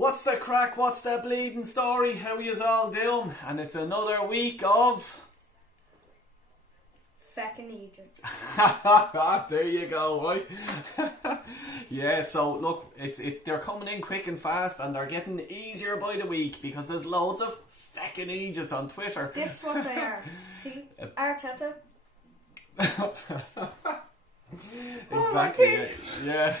What's the crack? What's the bleeding story? How are yous all doing? And it's another week of... Fecking ejits. There you go, right? Yeah, so look, they're coming in quick and fast and they're getting easier by the week because there's loads of fecking ejits on Twitter. This is what they are. See? Arteta. Exactly, yeah.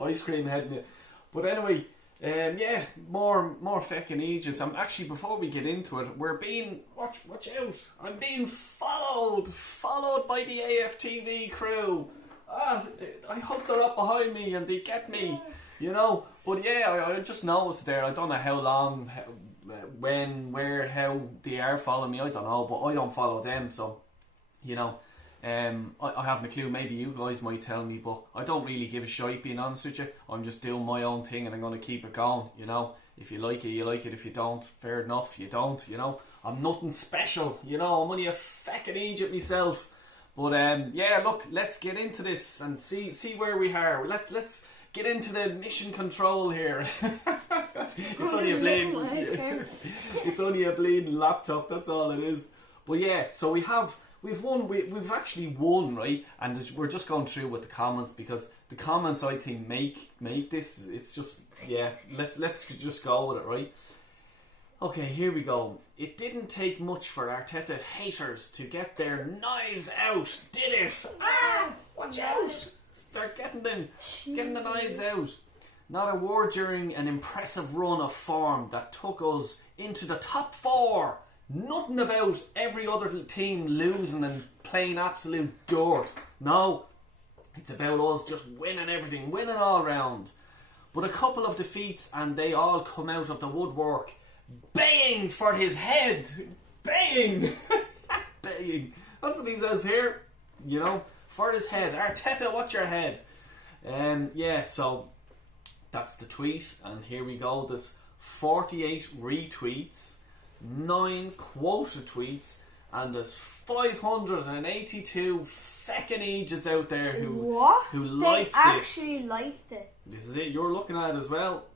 Ice cream head in it. But anyway, yeah, more fecking ejits. Actually, before we get into it, we're being watch out. I'm being followed by the AFTV crew. I hope they're up behind me and they get me, you know. But yeah, I just noticed there. I don't know how long, when, where, how they are following me. I don't know, but I don't follow them, so you know. I haven't a clue. Maybe you guys might tell me, but I don't really give a shite, being honest with you. I'm just doing my own thing and I'm going to keep it going, you know. If you like it, you like it. If you don't, fair enough, you don't, you know. I'm nothing special, you know. I'm only a fecking Egypt myself. But yeah, look, let's get into this and see where we are. Let's get into the mission control here. It's only a bleeding laptop, that's all it is. But yeah, so we've won. We've actually won, right? And we're just going through with the comments because the comments, I think, make this. It's just, yeah. Let's just go with it, right? Okay, here we go. It didn't take much for Arteta haters to get their knives out, did it? Watch out! Start getting the knives out. Not a word during an impressive run of form that took us into the top 4. Nothing about every other team losing and playing absolute dirt. No, it's about us just winning everything, winning all round. But a couple of defeats and they all come out of the woodwork, baying for his head. Baying. Baying. That's what he says here. You know, for his head. Arteta, what's your head? Yeah, so that's the tweet. And here we go. There's 48 retweets, 9 quoted tweets, and there's 582 fecking ejits out there who liked they actually liked it. This is it. You're looking at it as well.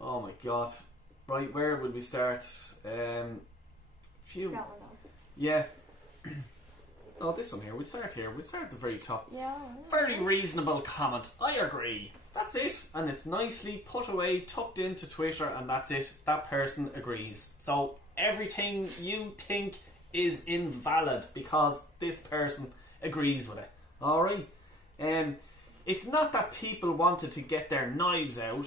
Oh my god. Right, where would we start? Yeah. Oh, this one here. We'll start here. We'll start at the very top. Yeah. Very reasonable comment. I agree. That's it. And it's nicely put away, tucked into Twitter, and that's it. That person agrees. So everything you think is invalid because this person agrees with it. Alright? It's not that people wanted to get their knives out.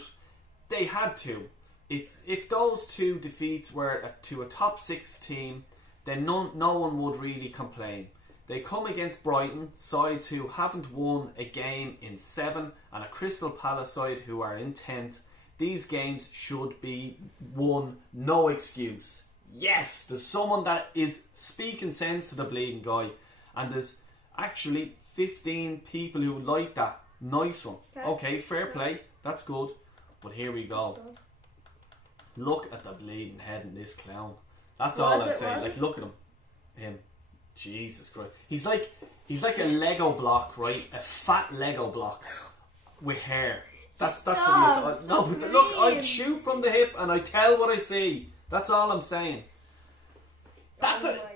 They had to. If those 2 defeats were to a top 6 team, then no one would really complain. They come against Brighton, sides who haven't won a game in 7, and a Crystal Palace side who are in 10th. These games should be won, no excuse. Yes, there's someone that is speaking sense to the bleeding guy, and there's actually 15 people who like that. Nice one. Okay, fair play. That's good. But here we go. Look at the bleeding head in this clown. That's all I'd say. Like, look at him. Jesus Christ. He's like a Lego block, right? A fat Lego block with hair. That's what he is. No, but look, I shoot from the hip and I tell what I see. That's all I'm saying.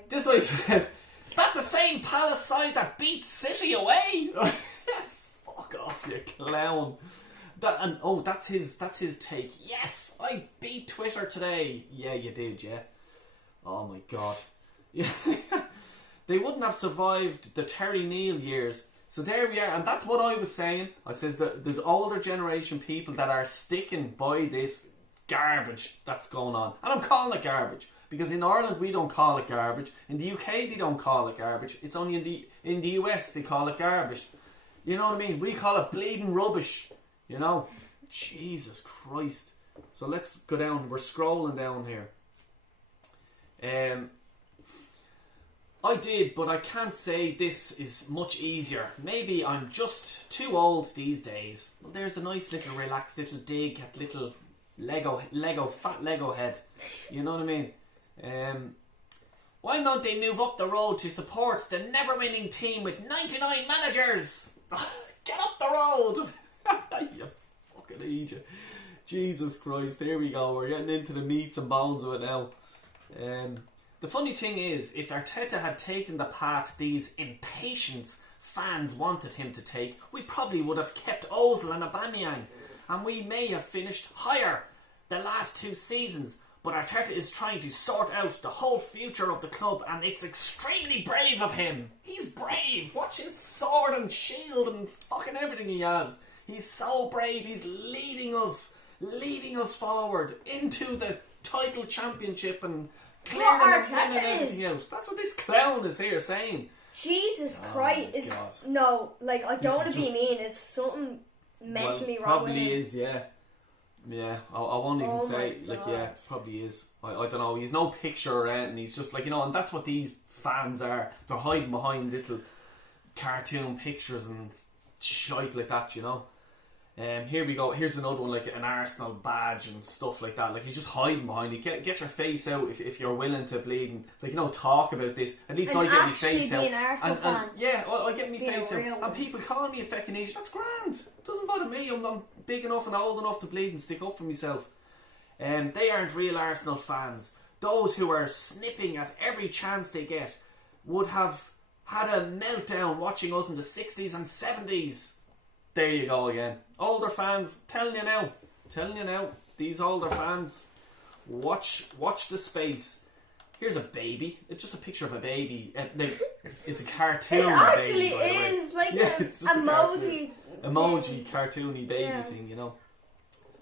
This way says, that's the same Palace side that beat City away. Fuck off, you clown. That's his take. Yes, I beat Twitter today. Yeah, you did, yeah. Oh my god. Yeah. They wouldn't have survived the Terry Neal years. So there we are, and that's what I was saying. I says that there's older generation people that are sticking by this garbage that's going on. And I'm calling it garbage. Because in Ireland we don't call it garbage. In the UK they don't call it garbage. It's only in the US they call it garbage. You know what I mean? We call it bleeding rubbish. You know? Jesus Christ. So let's go down. We're scrolling down here. I did, but I can't say this is much easier. Maybe I'm just too old these days. Well, there's a nice little relaxed little dig at little fat Lego head. You know what I mean? Why don't they move up the road to support the never-winning team with 99 managers? Get up the road! You fucking Fucking Egypt. Jesus Christ, here we go. We're getting into the meats and bones of it now. The funny thing is, if Arteta had taken the path these impatient fans wanted him to take, we probably would have kept Ozil and Aubameyang, and we may have finished higher the last 2 seasons. But Arteta is trying to sort out the whole future of the club, and it's extremely brave of him. He's brave. Watch his sword and shield and fucking everything he has. He's so brave. He's leading us forward into the title championship and clearing and everything out. That's what this clown is here saying. Jesus Christ. Is no, like, I don't want to be mean. Is something mentally wrong with him? Probably is, yeah. Yeah, I won't even say, like, God. Yeah, probably is. I don't know. He's no picture or anything. He's just like, and that's what these fans are. They're hiding behind little cartoon pictures and shite like that, Here we go. Here's another one, like an Arsenal badge and stuff like that. Like, he's just hiding behind it. Get your face out if you're willing to bleed and, like, talk about this. At least I get my face out. An Arsenal fan. Yeah, I get my face out. And people call me a fecking ejit. That's grand. It doesn't bother me. I'm big enough and old enough to bleed and stick up for myself. They aren't real Arsenal fans. Those who are snipping at every chance they get would have had a meltdown watching us in the 60s and 70s. There you go again. Older fans, telling you now, these older fans, watch the space. Here's a baby. It's just a picture of a baby. It's a cartoon. It actually baby, is like an emoji. Emoji, cartoony baby thing,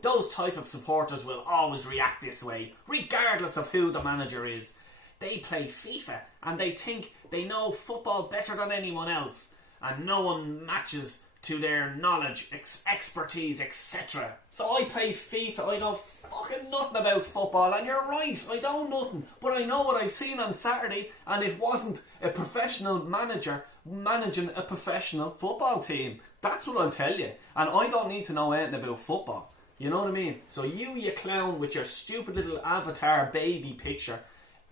Those type of supporters will always react this way, regardless of who the manager is. They play FIFA and they think they know football better than anyone else, and no one matches to their knowledge, expertise, etc. So I play FIFA, I know fucking nothing about football, and you're right, I don't nothing, but I know what I seen on Saturday, and it wasn't a professional manager managing a professional football team. That's what I'll tell you, and I don't need to know anything about football. You know what I mean? So you clown with your stupid little avatar baby picture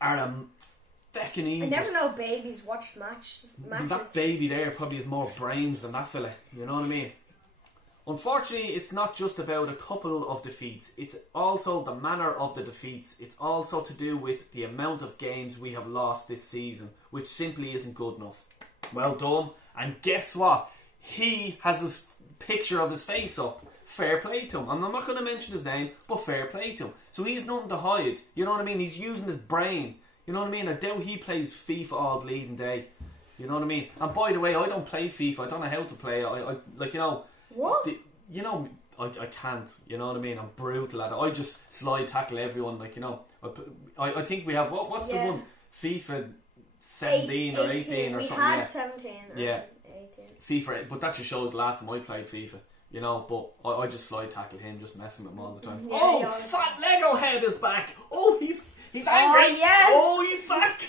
are a fecking idiot. I never know babies watch matches. That baby there probably has more brains than that fella. You know what I mean? Unfortunately, it's not just about a couple of defeats. It's also the manner of the defeats. It's also to do with the amount of games we have lost this season, which simply isn't good enough. Well done. And guess what? He has his picture of his face up. Fair play to him. I'm not going to mention his name, but fair play to him. So he's nothing to hide. You know what I mean? He's using his brain. You know what I mean? I doubt he plays FIFA all bleeding day. You know what I mean? And by the way, I don't play FIFA. I don't know how to play it. I What? I can't. You know what I mean? I'm brutal at it. I just slide tackle everyone. I think we have what's the one? FIFA 17 or 18 or something. We had 17. Yeah. 18. FIFA, but that just shows the last time I played FIFA. But I just slide tackle him, just messing with him all the time. Yeah, Fat Lego Head is back. Oh, he's angry. Oh, yes. Oh, he's back.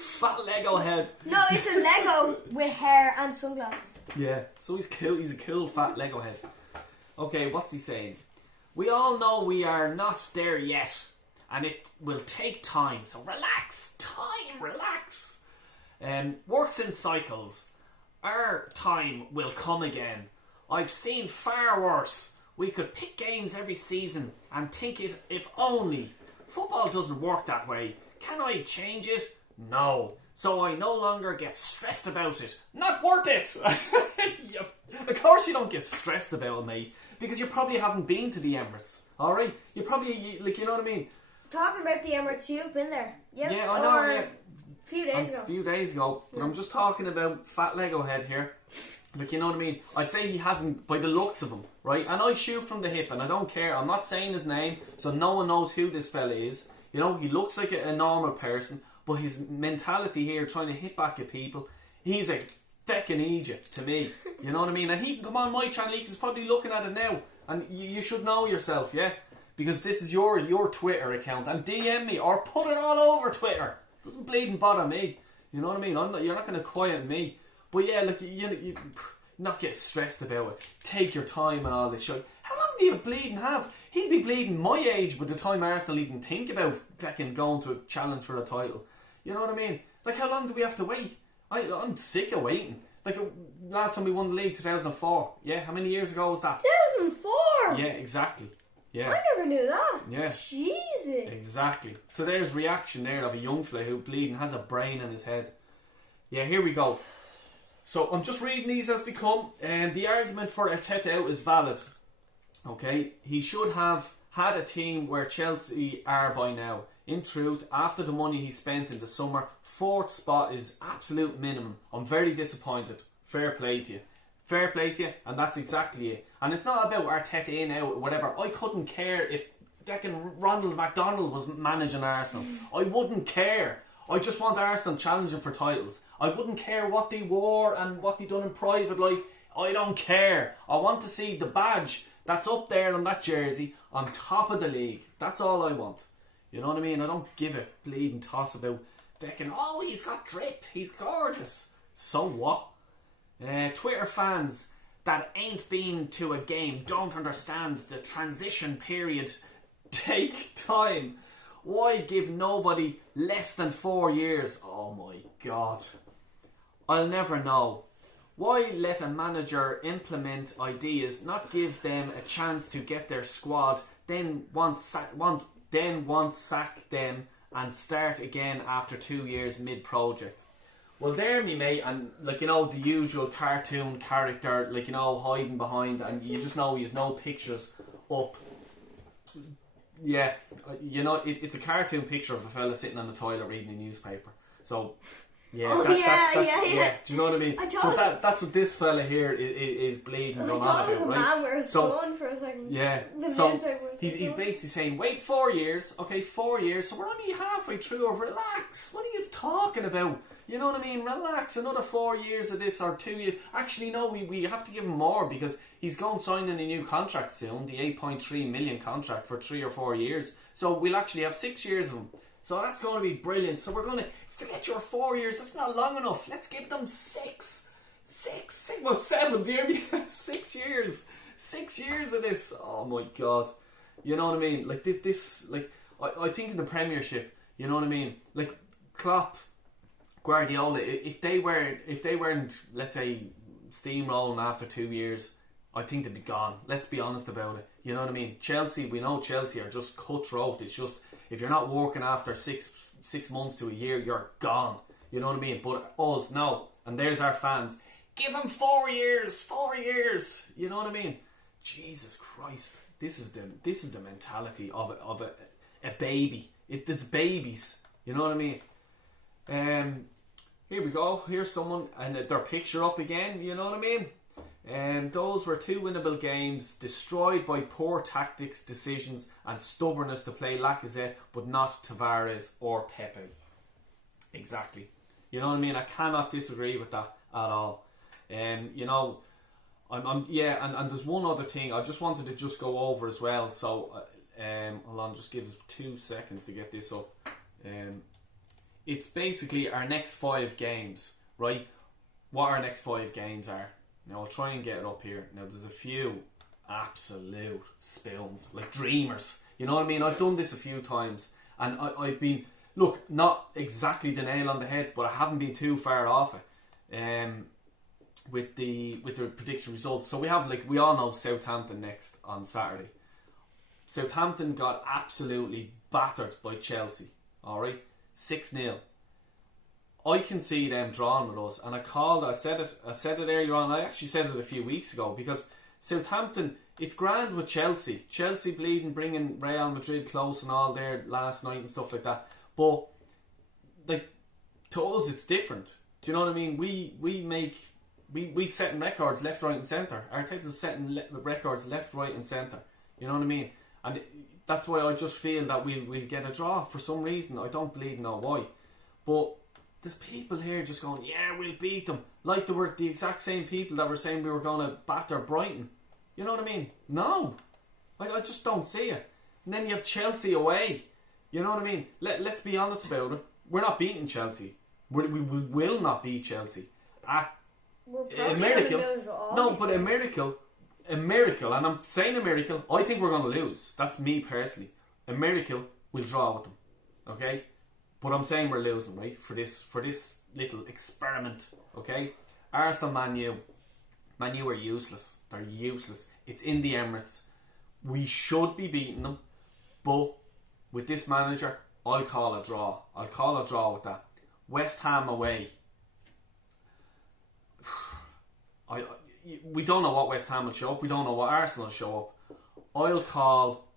Fat Lego Head. No, it's a Lego with hair and sunglasses. Yeah, so he's cool. He's a cool fat Lego head. Okay, what's he saying? We all know we are not there yet, and it will take time. So relax. Relax. Works in cycles. Our time will come again. I've seen far worse. We could pick games every season and think it if only. Football doesn't work that way. Can I change it? No. So I no longer get stressed about it. Not worth it! Of course you don't get stressed about it, mate. Because you probably haven't been to the Emirates. Alright? You probably, you know what I mean? Talking about the Emirates, you've been there. Yep. Yeah, I know, yeah. A few days ago. But I'm just talking about Fat Lego Head here. You know what I mean? I'd say he hasn't, by the looks of him, right? And I shoot from the hip, and I don't care. I'm not saying his name, so no one knows who this fella is. He looks like a normal person, but his mentality here, trying to hit back at people, he's a fecking idiot to me. You know what I mean? And he can come on my channel, he's probably looking at it now, and you should know yourself, yeah? Because this is your Twitter account, and DM me, or put it all over Twitter. Doesn't bleeding bother me. You know what I mean? You're not going to quiet me. But yeah, you not get stressed about it. Take your time and all this shit. How long do you bleeding have? He'd be bleeding my age by the time Arsenal even think about fucking going to a challenge for a title. You know what I mean? Like, how long do we have to wait? I'm sick of waiting. Like, last time we won the league, 2004. Yeah, how many years ago was that? 2004? more. Yeah, exactly. Yeah. I never knew that. Yeah. Jesus. Exactly. So there's reaction there of a young fella who bleeding has a brain in his head. Yeah, here we go. So I'm just reading these as they come. And the argument for Arteta out is valid. Okay, he should have had a team where Chelsea are by now. In truth, after the money he spent in the summer, 4th spot is absolute minimum. I'm very disappointed. Fair play to you. Fair play to you, and that's exactly it. And it's not about Arteta in, out, whatever. I couldn't care if Ronald McDonald was managing Arsenal. I wouldn't care. I just want Arsenal challenging for titles. I wouldn't care what they wore and what they done in private life. I don't care. I want to see the badge that's up there on that jersey on top of the league. That's all I want. You know what I mean? I don't give a bleeding toss about Fecking. Oh, he's got drip. He's gorgeous. So what? Twitter fans that ain't been to a game don't understand the transition period. Take time. Why give nobody less than 4 years? Oh my God. I'll never know. Why let a manager implement ideas, not give them a chance to get their squad, then want sack them and start again after 2 years mid-project? Well, there, me mate, and like, you know, the usual cartoon character, like, you know, hiding behind, and you just know he has no pictures up. Yeah, you know, it's a cartoon picture of a fella sitting on the toilet reading a newspaper. So, yeah, yeah. Do you know what I mean? So that's what this fella here is bleeding on about, right? Man with his son for a second. Yeah. So he's basically saying, wait 4 years, okay, 4 years. So we're only halfway through. Relax. What are you talking about? You know what I mean? Relax. Another 4 years of this, or 2 years. Actually, no, we have to give him more because he's going signing a new contract soon, the 8.3 million contract for 3 or 4 years. So we'll actually have 6 years of him. So that's going to be brilliant. So we're going to forget your 4 years. That's not long enough. Let's give them 6. 7, dear me. 6 years. 6 years of this. Oh my God. You know what I mean? Like this like I think in the Premiership, you know what I mean? Like Klopp, Guardiola, if they weren't, let's say, steamrolling after 2 years, I think they'd be gone. Let's be honest about it. You know what I mean? Chelsea, we know Chelsea are just cutthroat. It's just, if you're not working after six months to a year, you're gone. You know what I mean? But us, no. And there's our fans. Give them 4 years. 4 years. You know what I mean? Jesus Christ. This is the mentality of a baby. It's babies. You know what I mean? Here we go. Here's someone, and their picture up again. You know what I mean? Those were 2 winnable games, destroyed by poor tactics, decisions, and stubbornness to play Lacazette, but not Tavares or Pepe. Exactly. You know what I mean? I cannot disagree with that at all. You know, and there's one other thing I just wanted to just go over as well. So, hold on, just give us 2 seconds to get this up. It's basically our next 5 games, right? What our next 5 games are. Now I'll try and get it up here. Now there's a few absolute spoons, like dreamers. You know what I mean? I've done this a few times, and I've been, look, not exactly the nail on the head, but I haven't been too far off it. With the prediction results. So we have, like, we all know Southampton next on Saturday. Southampton got absolutely battered by Chelsea. Alright? 6-0. I can see them drawing with us, and I said it earlier on. I actually said it a few weeks ago, because Southampton, it's grand with Chelsea bleeding, bringing Real Madrid close and all there last night and stuff like that, but like, to us it's different. Do you know what I mean? We setting records left, right and centre. Arteta's setting records left, right and centre. You know what I mean? And that's why I just feel that we'll get a draw for some reason. I don't bleed know why, but there's people here just going, yeah, we'll beat them. Like they were the exact same people that were saying we were going to batter Brighton. You know what I mean? No. Like, I just don't see it. And then you have Chelsea away. You know what I mean? Let's be honest about it. We're not beating Chelsea. We will not beat Chelsea. A miracle. But a miracle, and I'm saying a miracle, I think we're going to lose. That's me personally. A miracle, we'll draw with them. Okay? But I'm saying we're losing, right? For this little experiment, okay? Arsenal, Man U. Man U are useless. They're useless. It's in the Emirates. We should be beating them, but with this manager, I'll call a draw. I'll call a draw with that. West Ham away. We don't know what West Ham will show up. We don't know what Arsenal will show up. I'll call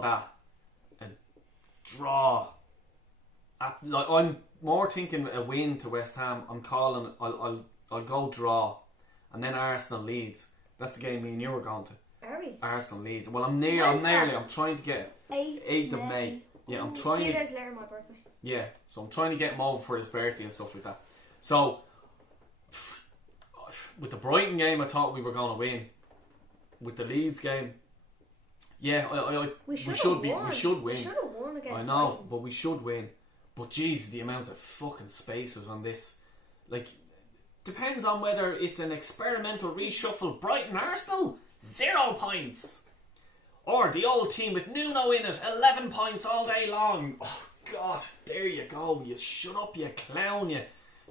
that a draw. I'm more thinking a win to West Ham. I'm calling. I'll go draw, and then Arsenal Leeds. That's the game me and you were going to. Are we? Arsenal Leeds. Well, I'm nearly. I'm trying to get 8th of May. Yeah, I'm trying. 3 days later, my birthday. Yeah, so I'm trying to get him over for his birthday and stuff like that. So, with the Brighton game, I thought we were going to win. With the Leeds game, yeah, we should win. We should have won against I know, Brighton. but we should win. But geez, the amount of fucking spaces on this, like, depends on whether it's an experimental reshuffle. Brighton Arsenal, 0 points, or the old team with Nuno in it, 11 points all day long. Oh God, there you go. You shut up, you clown.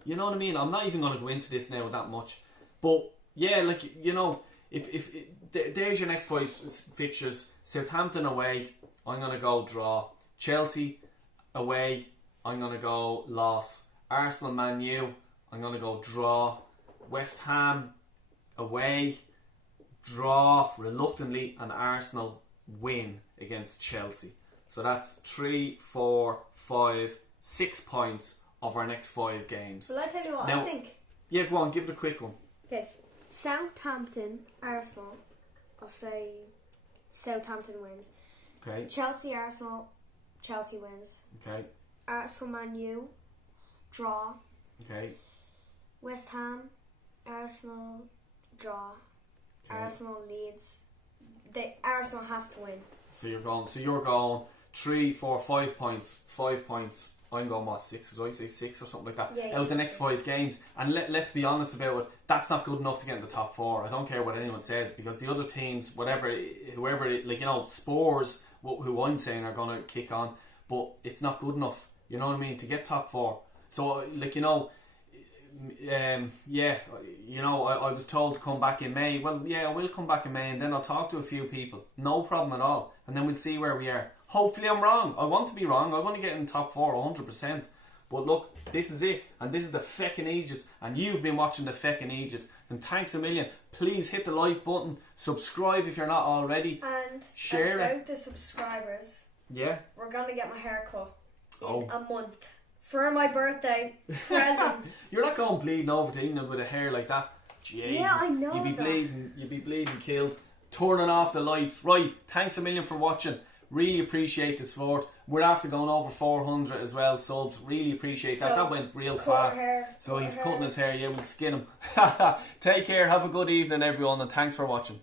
You know what I mean? I'm not even going to go into this now that much, but yeah, like, you know, if there's your next 5 fixtures. Southampton away, I'm going to go draw. Chelsea away, I'm going to go loss. Arsenal Man U, I'm going to go draw. West Ham away, draw reluctantly, and Arsenal win against Chelsea. So that's 3, 4, 5, 6 points of our next 5 games. Well, I tell you what Now, I think. Yeah, go on, give it a quick one. Okay, Southampton, Arsenal. I'll say Southampton wins. Okay. Chelsea, Arsenal. Chelsea wins. Okay. Arsenal, Man U. Draw. Okay. West Ham, Arsenal. Draw. Okay. Arsenal Leeds. Arsenal has to win. So you're going 3, 4, 5 points. 5 points. I'm going, what, 6? Did I say 6 or something like that? Yeah, out of the next 5 games. And let's be honest about it, that's not good enough to get in the top 4. I don't care what anyone says, because the other teams, whoever, like, you know, Spurs, who I'm saying are going to kick on, but it's not good enough, you know what I mean, to get top 4. So, like, you know, yeah, you know, I was told to come back in May. Well, yeah, I will come back in May, and then I'll talk to a few people. No problem at all. And then we'll see where we are. Hopefully I'm wrong. I want to be wrong. I want to get in top 4 100%. But look, this is it. And this is the Fecking Ejits. And you've been watching the Fecking Ejits. And thanks a million. Please hit the like button. Subscribe if you're not already. And share about the subscribers. Yeah. We're going to get my hair cut in Oh. a month. For my birthday present. You're not going bleeding over to England with a hair like that. Jesus. Yeah, I know You'd be bleeding killed. Turning off the lights. Right, thanks a million for watching. Really appreciate the support. We're after going over 400 as well subs. Really appreciate that. So, that went real fast. So he's cutting his hair. Yeah, we'll skin him. Take care. Have a good evening, everyone, and thanks for watching.